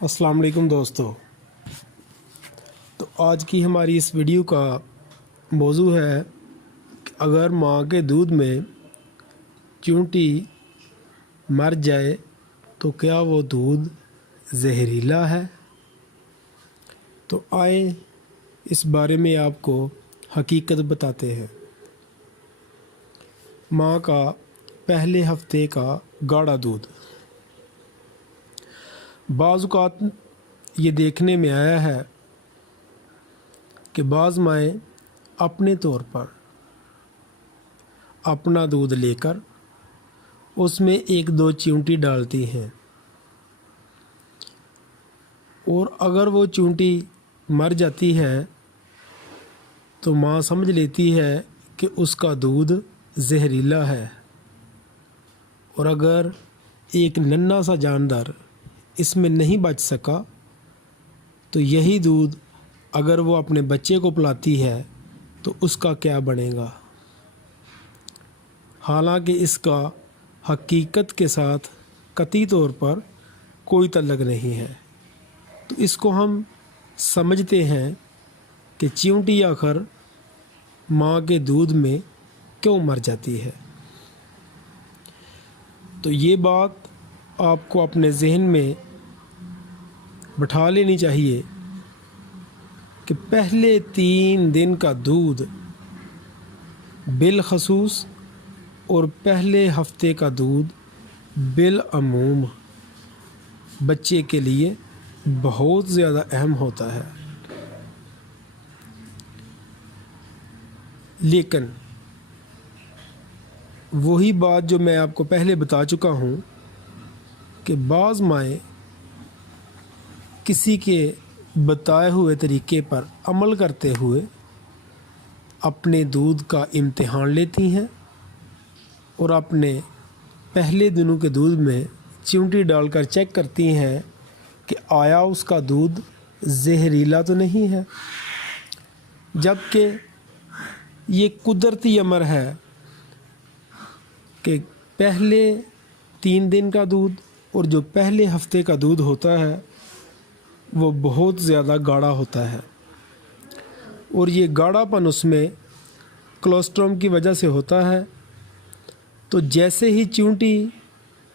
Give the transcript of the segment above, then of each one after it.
السلام علیکم دوستو، تو آج کی ہماری اس ویڈیو کا موضوع ہے کہ اگر ماں کے دودھ میں چونٹی مر جائے تو کیا وہ دودھ زہریلا ہے؟ تو آئیں اس بارے میں آپ کو حقیقت بتاتے ہیں۔ ماں کا پہلے ہفتے کا گاڑھا دودھ۔ بعض اوقات یہ دیکھنے میں آیا ہے کہ بعض مائیں اپنے طور پر اپنا دودھ لے کر اس میں ایک دو چونٹی ڈالتی ہیں، اور اگر وہ چونٹی مر جاتی ہے تو ماں سمجھ لیتی ہے کہ اس کا دودھ زہریلا ہے، اور اگر ایک ننھا سا جاندار اس میں نہیں بچ سکا تو یہی دودھ اگر وہ اپنے بچے کو پلاتی ہے تو اس کا کیا بنے گا؟ حالانکہ اس کا حقیقت کے ساتھ قطعی طور پر کوئی تعلق نہیں ہے۔ تو اس کو ہم سمجھتے ہیں کہ چیونٹی آخر ماں کے دودھ میں کیوں مر جاتی ہے۔ تو یہ بات آپ کو اپنے ذہن میں بٹھا لینی چاہیے کہ پہلے 3 دن کا دودھ بالخصوص اور پہلے ہفتے کا دودھ بالعموم بچے کے لیے بہت زیادہ اہم ہوتا ہے، لیکن وہی بات جو میں آپ کو پہلے بتا چکا ہوں کہ بعض مائیں کسی کے بتائے ہوئے طریقے پر عمل کرتے ہوئے اپنے دودھ کا امتحان لیتی ہیں اور اپنے پہلے دنوں کے دودھ میں چونٹی ڈال کر چیک کرتی ہیں کہ آیا اس کا دودھ زہریلا تو نہیں ہے، جبکہ یہ قدرتی امر ہے کہ پہلے 3 دن کا دودھ اور جو پہلے ہفتے کا دودھ ہوتا ہے وہ بہت زیادہ گاڑھا ہوتا ہے، اور یہ گاڑھا پن اس میں کولسٹرم کی وجہ سے ہوتا ہے۔ تو جیسے ہی چونٹی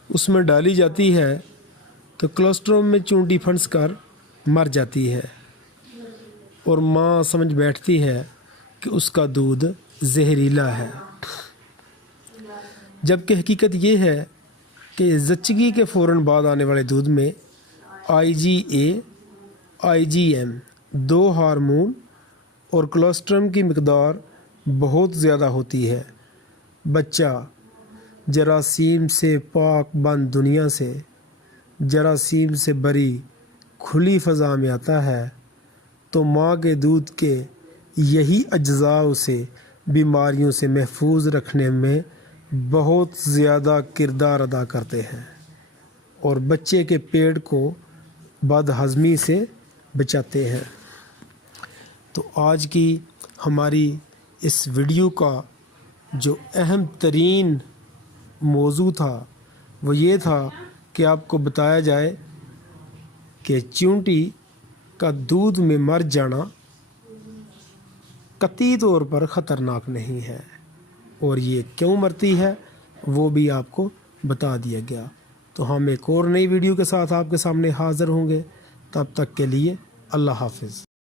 اس میں ڈالی جاتی ہے تو کولسٹرم میں چونٹی پھنس کر مر جاتی ہے، اور ماں سمجھ بیٹھتی ہے کہ اس کا دودھ زہریلا ہے، جبکہ حقیقت یہ ہے کہ زچگی کے فوراً بعد آنے والے دودھ میں IgA IgM 2 ہارمون اور کولسٹرم کی مقدار بہت زیادہ ہوتی ہے۔ بچہ جراثیم سے پاک بند دنیا سے جراثیم سے بری کھلی فضا میں آتا ہے، تو ماں کے دودھ کے یہی اجزاء اسے بیماریوں سے محفوظ رکھنے میں بہت زیادہ کردار ادا کرتے ہیں اور بچے کے پیٹ کو بد ہضمی سے بچاتے ہیں۔ تو آج کی ہماری اس ویڈیو کا جو اہم ترین موضوع تھا وہ یہ تھا کہ آپ کو بتایا جائے کہ چونٹی کا دودھ میں مر جانا قطعی طور پر خطرناک نہیں ہے، اور یہ کیوں مرتی ہے وہ بھی آپ کو بتا دیا گیا۔ تو ہم ایک اور نئی ویڈیو کے ساتھ آپ کے سامنے حاضر ہوں گے، تب تک کے لیے اللہ حافظ۔